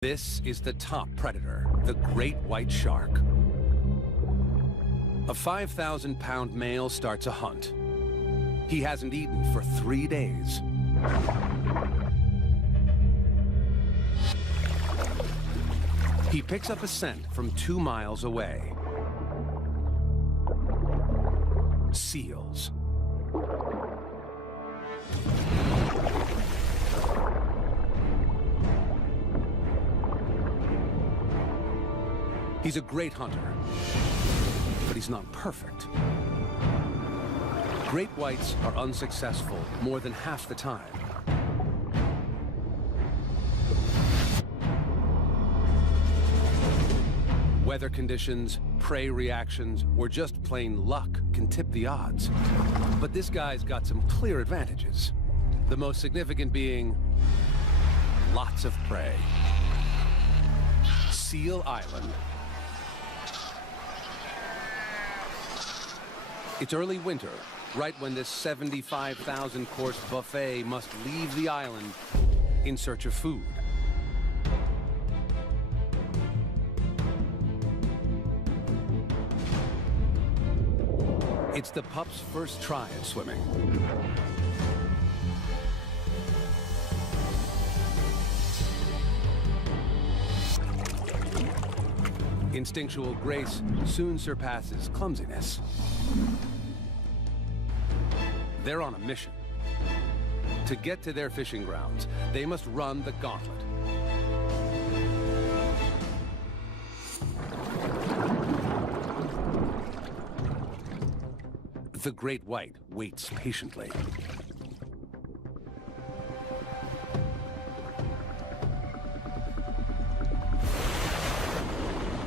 This is the top predator, the great white shark. A 5,000-pound male starts a hunt. He hasn't eaten for 3 days. He picks up a scent from 2 miles away. Seals. He's a great hunter, but he's not perfect. Great whites are unsuccessful more than half the time. Weather conditions, prey reactions, or just plain luck can tip the odds. But this guy's got some clear advantages. The most significant being lots of prey. Seal Island. It's early winter, right when this 75,000-course buffet must leave the island in search of food. It's the pup's first try at swimming. Instinctual grace soon surpasses clumsiness. They're on a mission. To get to their fishing grounds, they must run the gauntlet. The great white waits patiently.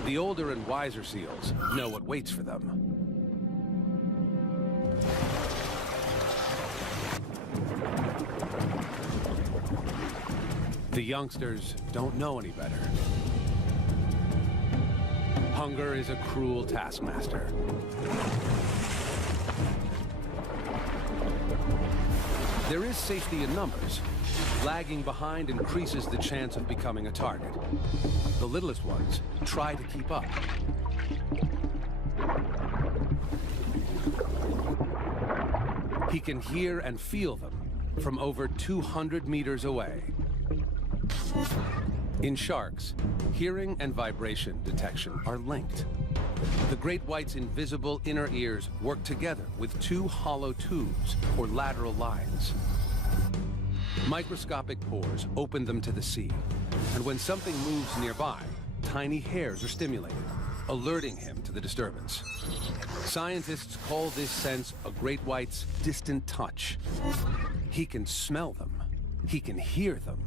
The older and wiser seals know what waits for them. The youngsters don't know any better. Hunger is a cruel taskmaster. There is safety in numbers. Lagging behind increases the chance of becoming a target. The littlest ones try to keep up. He can hear and feel them from over 200 meters away. In sharks, hearing and vibration detection are linked. The great white's invisible inner ears work together with 2 hollow tubes, or lateral lines. Microscopic pores open them to the sea, and when something moves nearby, tiny hairs are stimulated, alerting him to the disturbance. Scientists call this sense a great white's distant touch. He can smell them, he can hear them,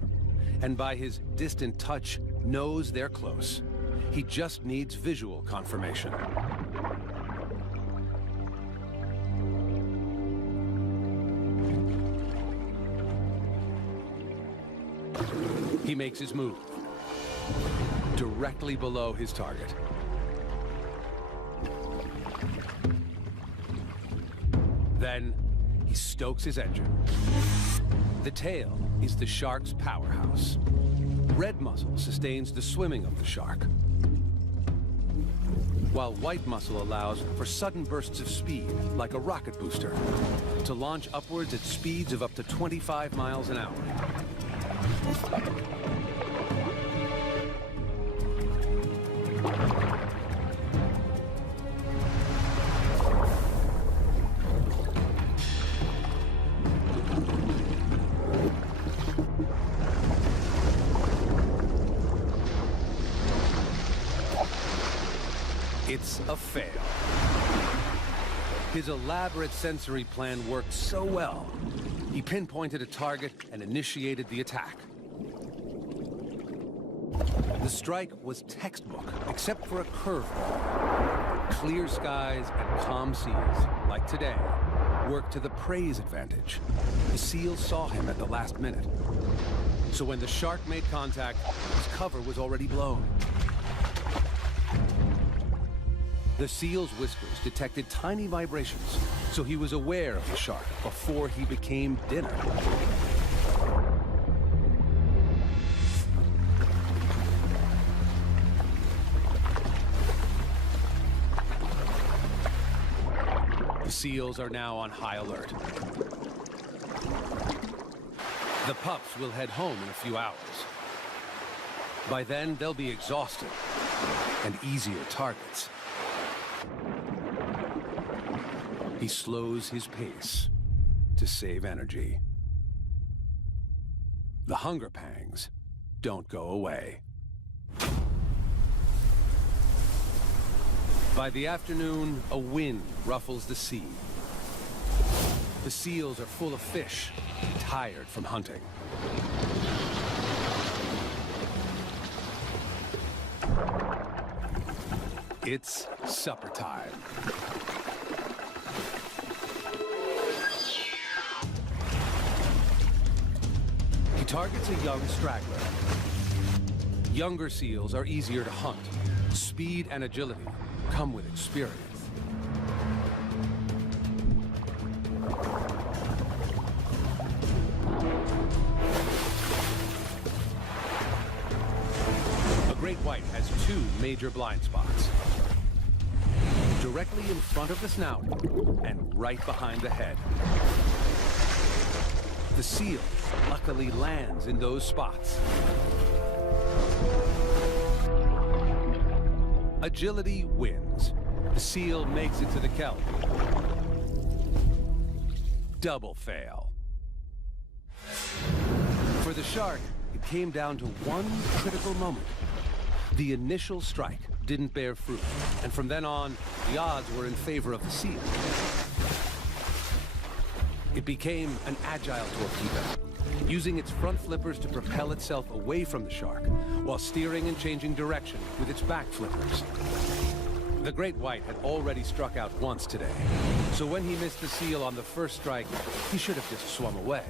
and by his distant touch knows they're close. He just needs visual confirmation. He makes his move, directly below his target. Then, he stokes his engine. The tail is the shark's powerhouse. Red muscle sustains the swimming of the shark, while white muscle allows for sudden bursts of speed, like a rocket booster, to launch upwards at speeds of up to 25 miles an hour. It's a fail. His elaborate sensory plan worked so well. He pinpointed a target and initiated the attack. The strike was textbook, except for a curveball. Clear skies and calm seas, like today, worked to the prey's advantage. The seal saw him at the last minute. So when the shark made contact, his cover was already blown. The seal's whiskers detected tiny vibrations, so he was aware of the shark before he became dinner. seals are now on high alert. The pups will head home in a few hours. By then, they'll be exhausted and easier targets. He slows his pace to save energy. The hunger pangs don't go away. By the afternoon, a wind ruffles the sea. The seals are full of fish, tired from hunting. It's supper time. He targets a young straggler. Younger seals are easier to hunt. Speed and agility come with experience. A great white has two major blind spots. Directly in front of the snout and right behind the head. The seal luckily lands in those spots. Agility wins. The seal makes it to the kelp. Double fail. For the shark, it came down to one critical moment. The initial strike didn't bear fruit, and from then on, the odds were in favor of the seal. It became an agile torpedo, using its front flippers to propel itself away from the shark, while steering and changing direction with its back flippers. The great white had already struck out once today, so when he missed the seal on the first strike, he should have just swum away.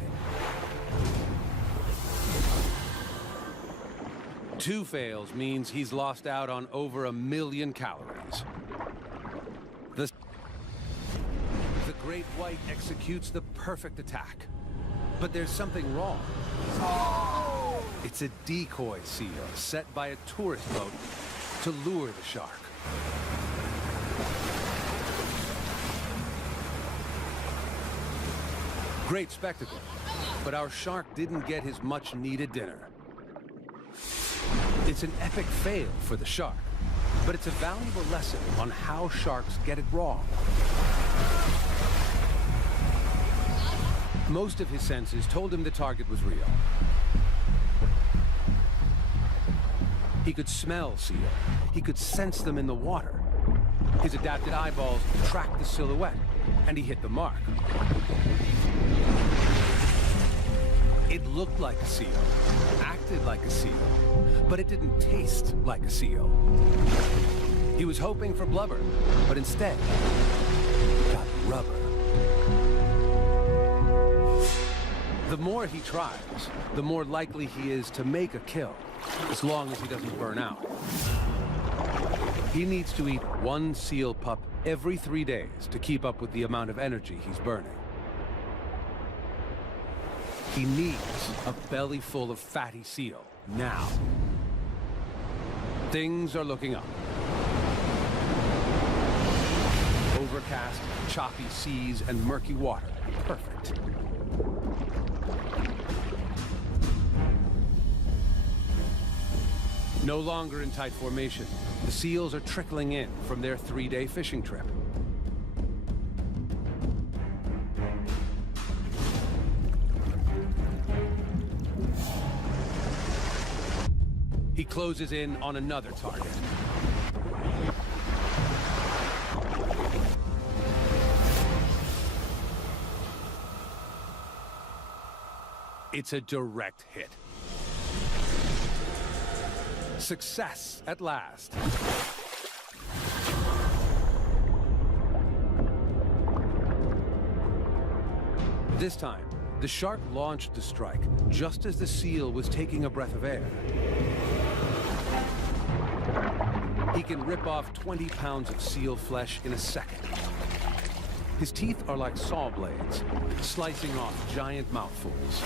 Two fails means he's lost out on over 1 million calories. The great white executes the perfect attack. But there's something wrong. It's a decoy seal set by a tourist boat to lure the shark. Great spectacle, but our shark didn't get his much-needed dinner. It's an epic fail for the shark, but it's a valuable lesson on how sharks get it wrong. Most of his senses told him the target was real. He could smell seal. He could sense them in the water. His adapted eyeballs tracked the silhouette, and he hit the mark. It looked like a seal, acted like a seal, but it didn't taste like a seal. He was hoping for blubber, but instead, he got rubber. The more he tries, the more likely he is to make a kill, as long as he doesn't burn out. He needs to eat one seal pup every 3 days to keep up with the amount of energy he's burning. He needs a belly full of fatty seal, now. Things are looking up. Overcast, choppy seas, and murky water. Perfect. No longer in tight formation, the seals are trickling in from their 3-day fishing trip. He closes in on another target. It's a direct hit. Success at last. This time, the shark launched the strike just as the seal was taking a breath of air. He can rip off 20 pounds of seal flesh in a second. His teeth are like saw blades, slicing off giant mouthfuls.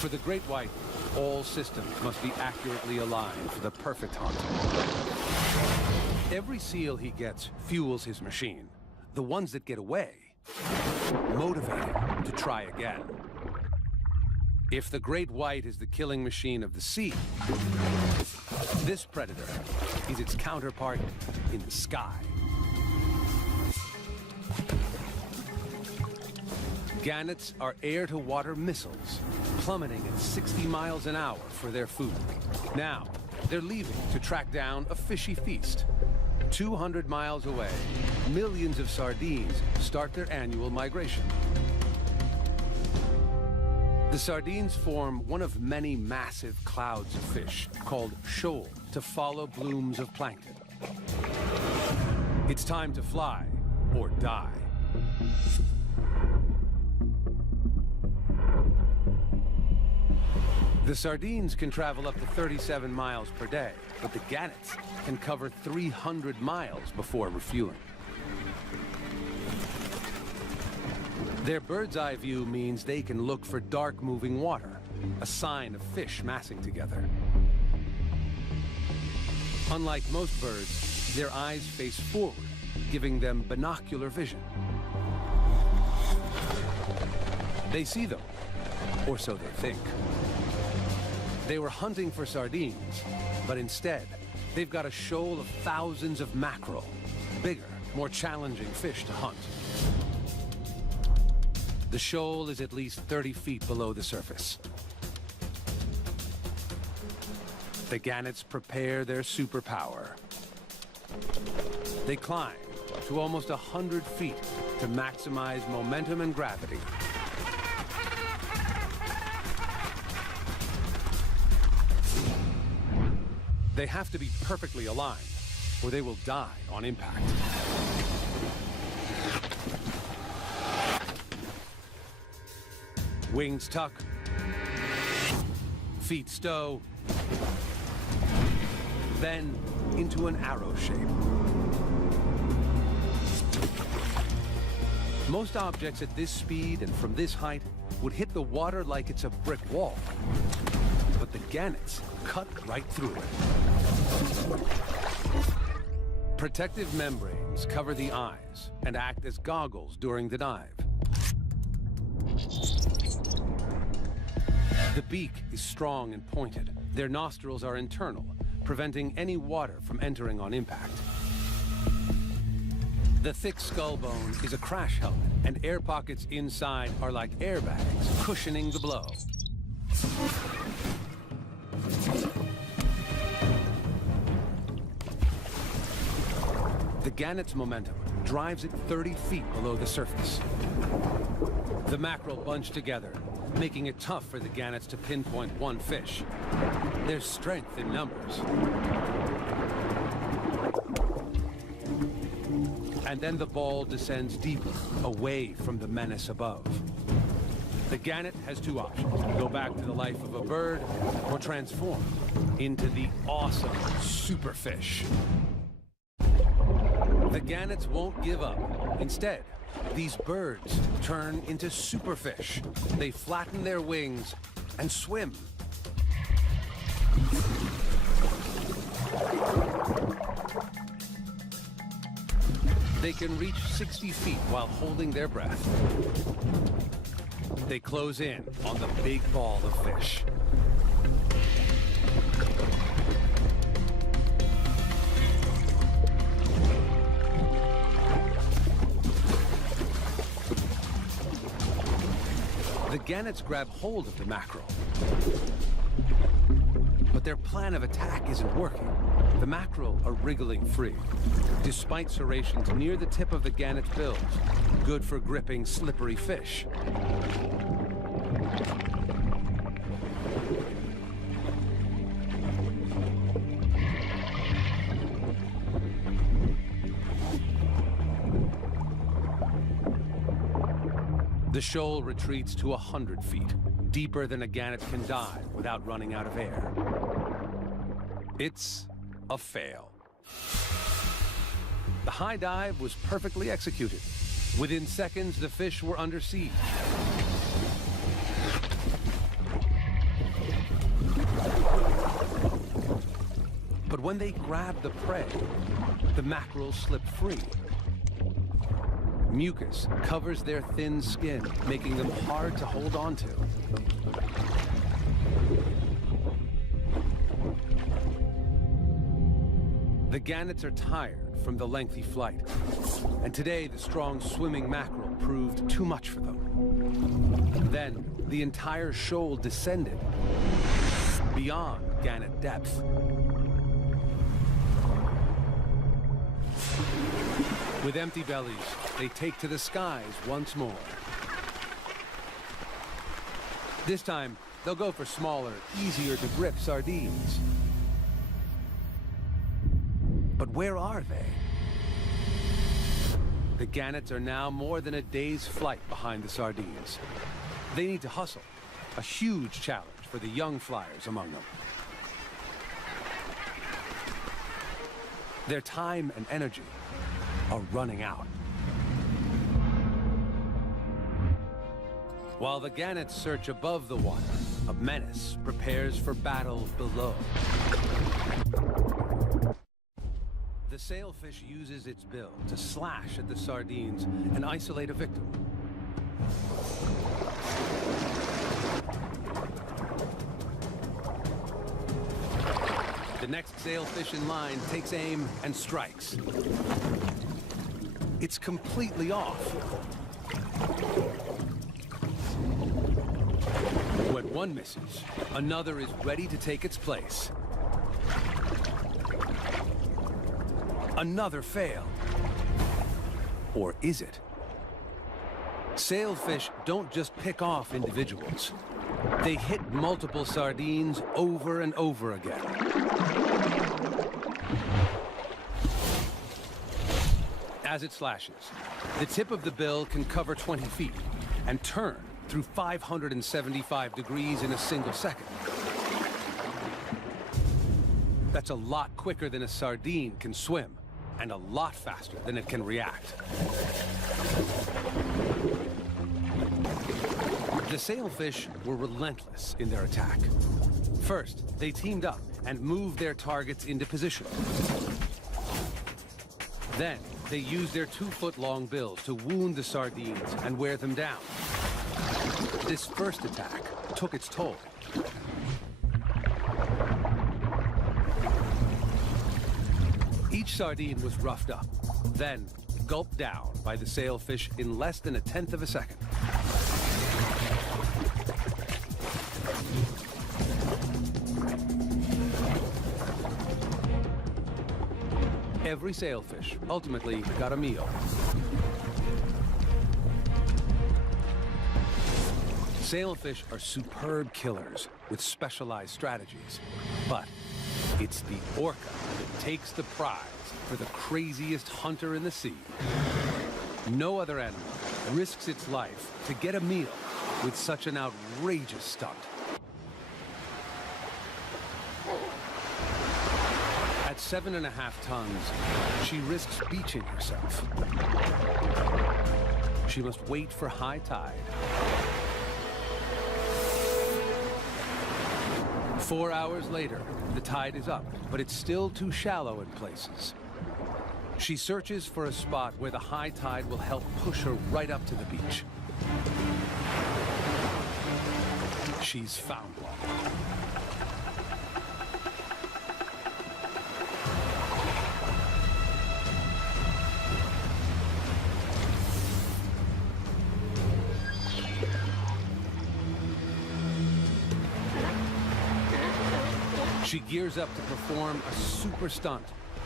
For the great white, All systems must be accurately aligned for the perfect hunt. Every seal he gets fuels his machine. The ones that get away motivate him to try again. If the great white is the killing machine of the sea, this predator is its counterpart in the sky. Gannets are air-to-water missiles, plummeting at 60 miles an hour for their food. Now, they're leaving to track down a fishy feast. 200 miles away, millions of sardines start their annual migration. The sardines form one of many massive clouds of fish called shoal to follow blooms of plankton. It's time to fly or die. The sardines can travel up to 37 miles per day, but the gannets can cover 300 miles before refueling. Their bird's-eye view means they can look for dark moving water, a sign of fish massing together. Unlike most birds, their eyes face forward, giving them binocular vision. They see them, or so they think. They were hunting for sardines, but instead, they've got a shoal of thousands of mackerel, bigger, more challenging fish to hunt. The shoal is at least 30 feet below the surface. The gannets prepare their superpower. They climb to almost 100 feet to maximize momentum and gravity. They have to be perfectly aligned, or they will die on impact. Wings tuck, feet stow, then into an arrow shape. Most objects at this speed and from this height would hit the water like it's a brick wall. But the gannets cut right through it. Protective membranes cover the eyes and act as goggles during the dive. The beak is strong and pointed. Their nostrils are internal, preventing any water from entering on impact. The thick skull bone is a crash helmet, and air pockets inside are like airbags, cushioning the blow. The gannet's momentum drives it 30 feet below the surface. The mackerel bunch together, making it tough for the gannets to pinpoint one fish. There's strength in numbers. And then the ball descends deeper, away from the menace above. The gannet has two options: go back to the life of a bird, or transform into the awesome superfish. The gannets won't give up. Instead, these birds turn into superfish. They flatten their wings and swim. They can reach 60 feet while holding their breath. They close in on the big ball of fish. The gannets grab hold of the mackerel. But their plan of attack isn't working. The mackerel are wriggling free, despite serrations near the tip of the gannet's bills, good for gripping slippery fish. The shoal retreats to 100 feet, deeper than a gannet can dive without running out of air. It's a fail. The high dive was perfectly executed. Within seconds, the fish were under siege. But when they grab the prey, the mackerels slip free. Mucus covers their thin skin, making them hard to hold on to. The gannets are tired from the lengthy flight, and today the strong swimming mackerel proved too much for them. Then the entire shoal descended beyond gannet depth. With empty bellies, they take to the skies once more. This time, they'll go for smaller, easier to grip sardines. But where are they? The gannets are now more than a day's flight behind the sardines. They need to hustle, a huge challenge for the young flyers among them. Their time and energy are running out. While the gannets search above the water, a menace prepares for battle below. The sailfish uses its bill to slash at the sardines and isolate a victim. The next sailfish in line takes aim and strikes. It's completely off. When one misses, another is ready to take its place. Another failed. Or is it? Sailfish don't just pick off individuals. They hit multiple sardines over and over again. As it slashes, the tip of the bill can cover 20 feet and turn through 575 degrees in a single second. That's a lot quicker than a sardine can swim, and a lot faster than it can react. The sailfish were relentless in their attack. First, they teamed up and moved their targets into position. Then, they used their 2-foot-long bills to wound the sardines and wear them down. This first attack took its toll. Each sardine was roughed up, then gulped down by the sailfish in less than 1/10 of a second. Every sailfish ultimately got a meal. Sailfish are superb killers with specialized strategies, but it's the orca that takes the prize for the craziest hunter in the sea. No other animal risks its life to get a meal with such an outrageous stunt. At 7.5 tons, she risks beaching herself. She must wait for high tide. 4 hours later, the tide is up, but it's still too shallow in places. She searches for a spot where the high tide will help push her right up to the beach. She's found one. She gears up to perform a super stunt,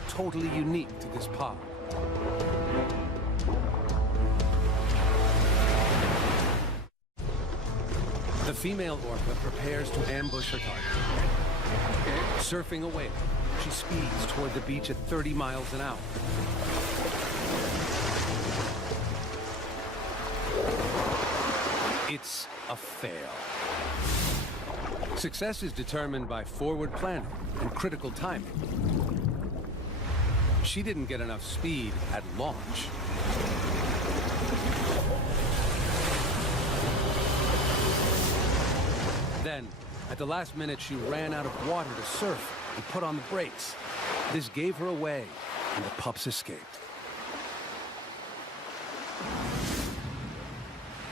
totally unique to this pod. The female orca prepares to ambush her target. Surfing a wave, she speeds toward the beach at 30 miles an hour. It's a fail. Success is determined by forward planning and critical timing. She didn't get enough speed at launch. Then, at the last minute, she ran out of water to surf and put on the brakes. This gave her away, and the pups escaped.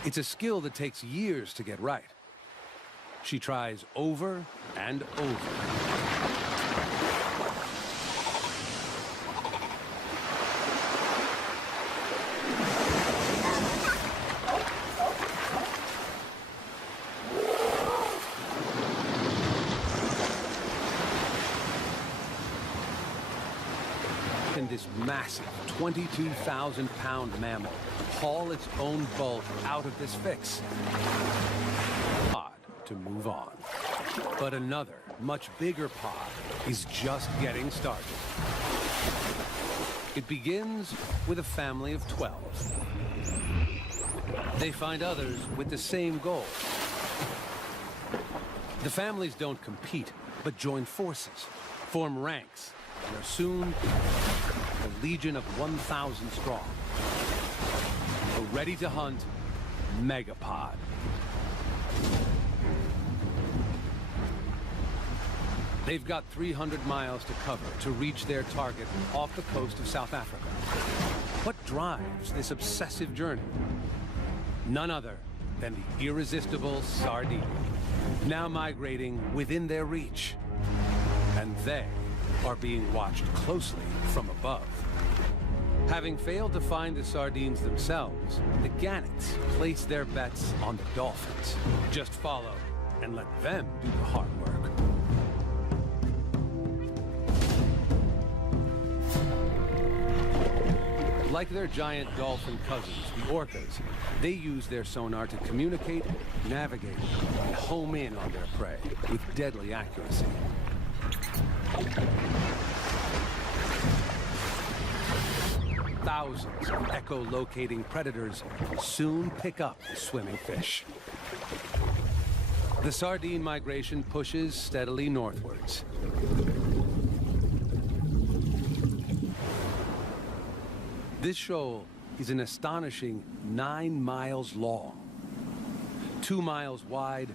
It's a skill that takes years to get right. She tries over and over. Can this massive 22,000-pound mammal haul its own bulk out of this fix? Pod to move on. But another, much bigger pod is just getting started. It begins with a family of 12. They find others with the same goal. The families don't compete, but join forces, form ranks, and are soon a legion of 1,000 strong. A ready-to-hunt megapod. They've got 300 miles to cover to reach their target off the coast of South Africa. What drives this obsessive journey? None other than the irresistible sardine, now migrating within their reach. And they are being watched closely from above. Having failed to find the sardines themselves, the gannets place their bets on the dolphins. Just follow and let them do the hard work. Like their giant dolphin cousins, the orcas, they use their sonar to communicate, navigate, and home in on their prey with deadly accuracy. Thousands of echolocating predators soon pick up the swimming fish. The sardine migration pushes steadily northwards. This shoal is an astonishing 9 miles long, 2 miles wide,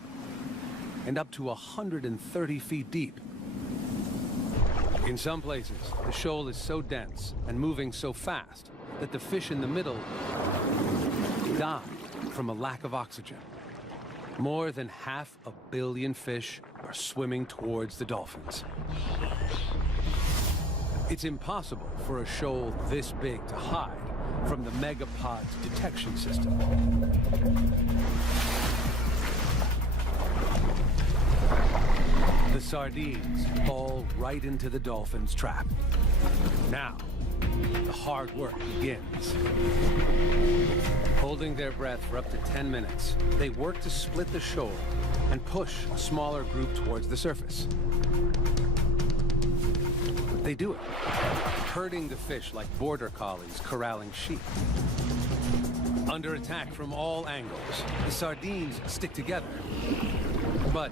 and up to 130 feet deep. In some places, the shoal is so dense and moving so fast that the fish in the middle die from a lack of oxygen. More than 500 million fish are swimming towards the dolphins. It's impossible for a shoal this big to hide from the megapod's detection system. The sardines fall right into the dolphins' trap. Now, the hard work begins. Holding their breath for up to 10 minutes, they work to split the shoal and push a smaller group towards the surface. They do it, herding the fish like border collies corralling sheep. Under attack from all angles, the sardines stick together. But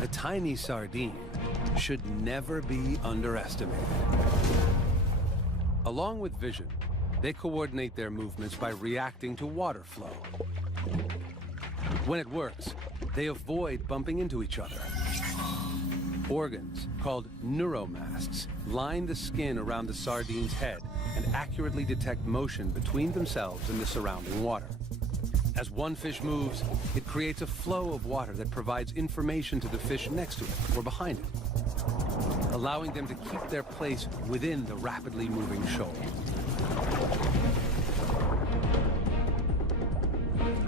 the tiny sardine should never be underestimated. Along with vision, they coordinate their movements by reacting to water flow. When it works, they avoid bumping into each other. Organs, called neuromasts, line the skin around the sardine's head and accurately detect motion between themselves and the surrounding water. As one fish moves, it creates a flow of water that provides information to the fish next to it or behind it, allowing them to keep their place within the rapidly moving shoal.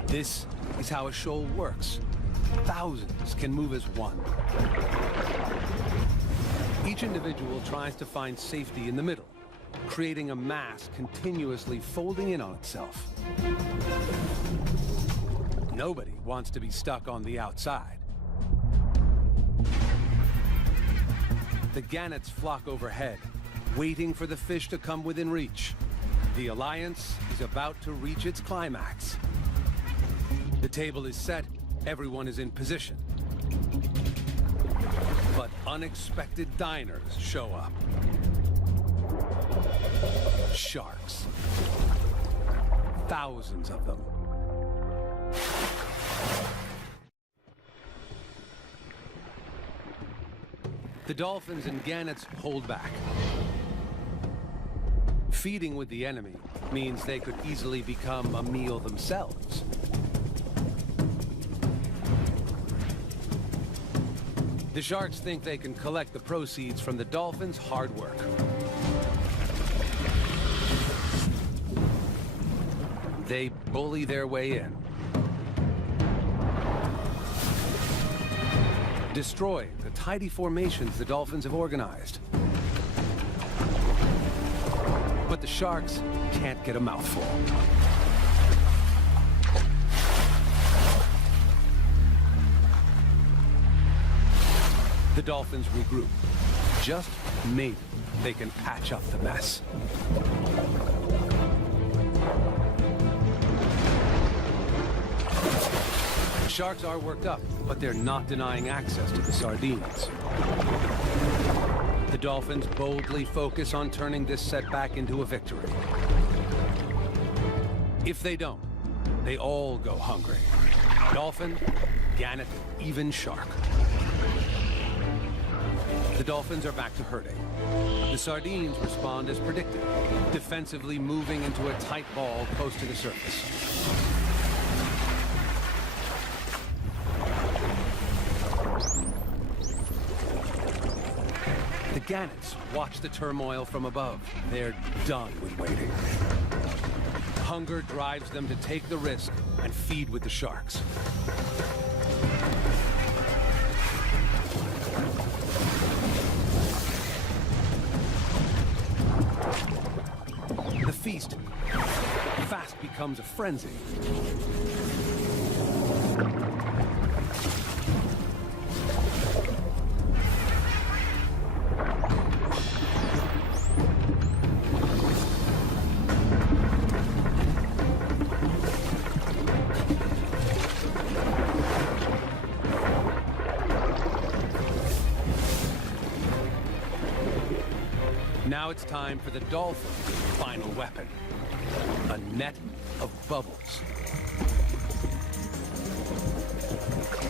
This is how a shoal works. Thousands can move as one. Each individual tries to find safety in the middle, creating a mass continuously folding in on itself. Nobody wants to be stuck on the outside. The gannets flock overhead, waiting for the fish to come within reach. The alliance is about to reach its climax. The table is set, everyone is in position. But unexpected diners show up. Sharks. Thousands of them. The dolphins and gannets hold back. Feeding with the enemy means they could easily become a meal themselves. The sharks think they can collect the proceeds from the dolphins' hard work. They bully their way in, destroying the tidy formations the dolphins have organized. But the sharks can't get a mouthful. The dolphins regroup. Just maybe they can patch up the mess. Sharks are worked up, but they're not denying access to the sardines. The dolphins boldly focus on turning this setback into a victory. If they don't, they all go hungry. Dolphin, gannet, even shark. The dolphins are back to herding. The sardines respond as predicted, defensively moving into a tight ball close to the surface. The gannets watch the turmoil from above. They're done with waiting. Hunger drives them to take the risk and feed with the sharks. The feast fast becomes a frenzy. Now it's time for the dolphin's final weapon, a net of bubbles.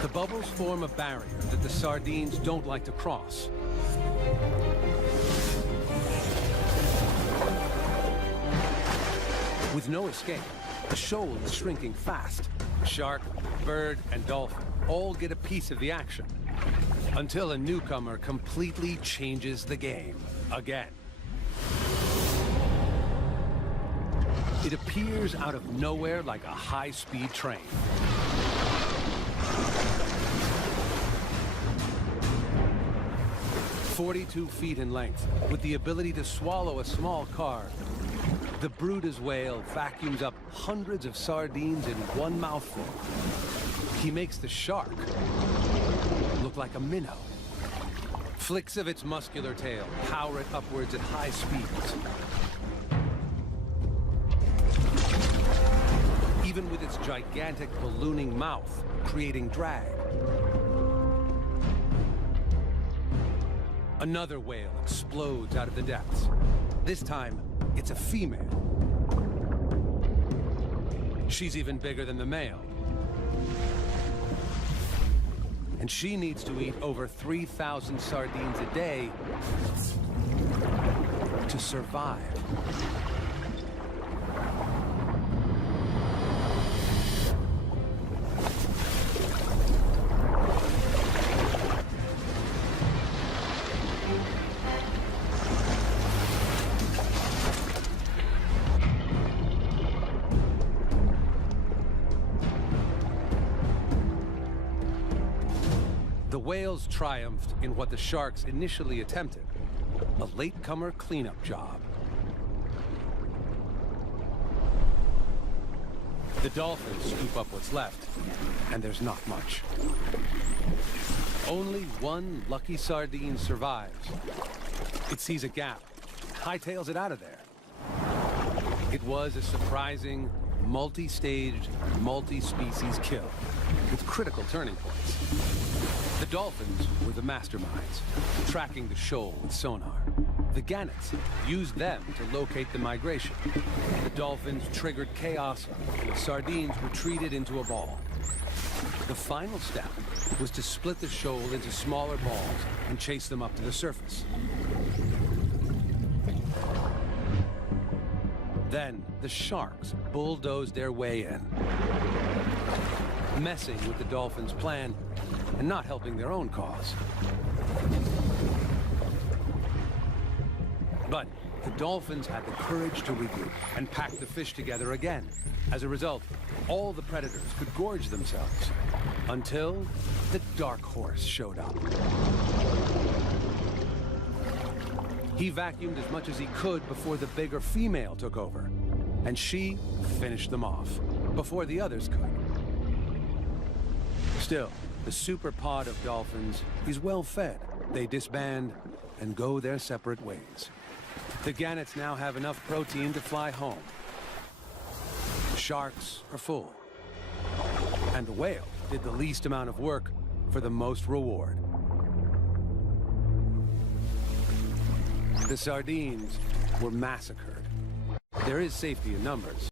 The bubbles form a barrier that the sardines don't like to cross. With no escape, the shoal is shrinking fast. Shark, bird, and dolphin all get a piece of the action, until a newcomer completely changes the game again. It appears out of nowhere like a high-speed train. "42 feet in length, with the ability to swallow a small car, the Brutus whale vacuums up hundreds of sardines in one mouthful. He makes the shark look like a minnow. Flicks of its muscular tail power it upwards at high speeds. Even with its gigantic ballooning mouth, creating drag. Another whale explodes out of the depths. This time, it's a female. She's even bigger than the male. And she needs to eat over 3,000 sardines a day to survive. The whales triumphed in what the sharks initially attempted, a latecomer cleanup job. The dolphins scoop up what's left, and there's not much. Only one lucky sardine survives. It sees a gap, hightails it out of there. It was a surprising, multi-staged, multi-species kill, with critical turning points. The dolphins were the masterminds, tracking the shoal with sonar. The gannets used them to locate the migration. The dolphins triggered chaos, and the sardines retreated into a ball. The final step was to split the shoal into smaller balls and chase them up to the surface. Then the sharks bulldozed their way in, messing with the dolphins' plan and not helping their own cause. But the dolphins had the courage to regroup and pack the fish together again. As a result, all the predators could gorge themselves until the dark horse showed up. He vacuumed as much as he could before the bigger female took over, and she finished them off before the others could. Still, the super pod of dolphins is well fed. They disband and go their separate ways. The gannets now have enough protein to fly home. The sharks are full. And the whale did the least amount of work for the most reward. The sardines were massacred. There is safety in numbers.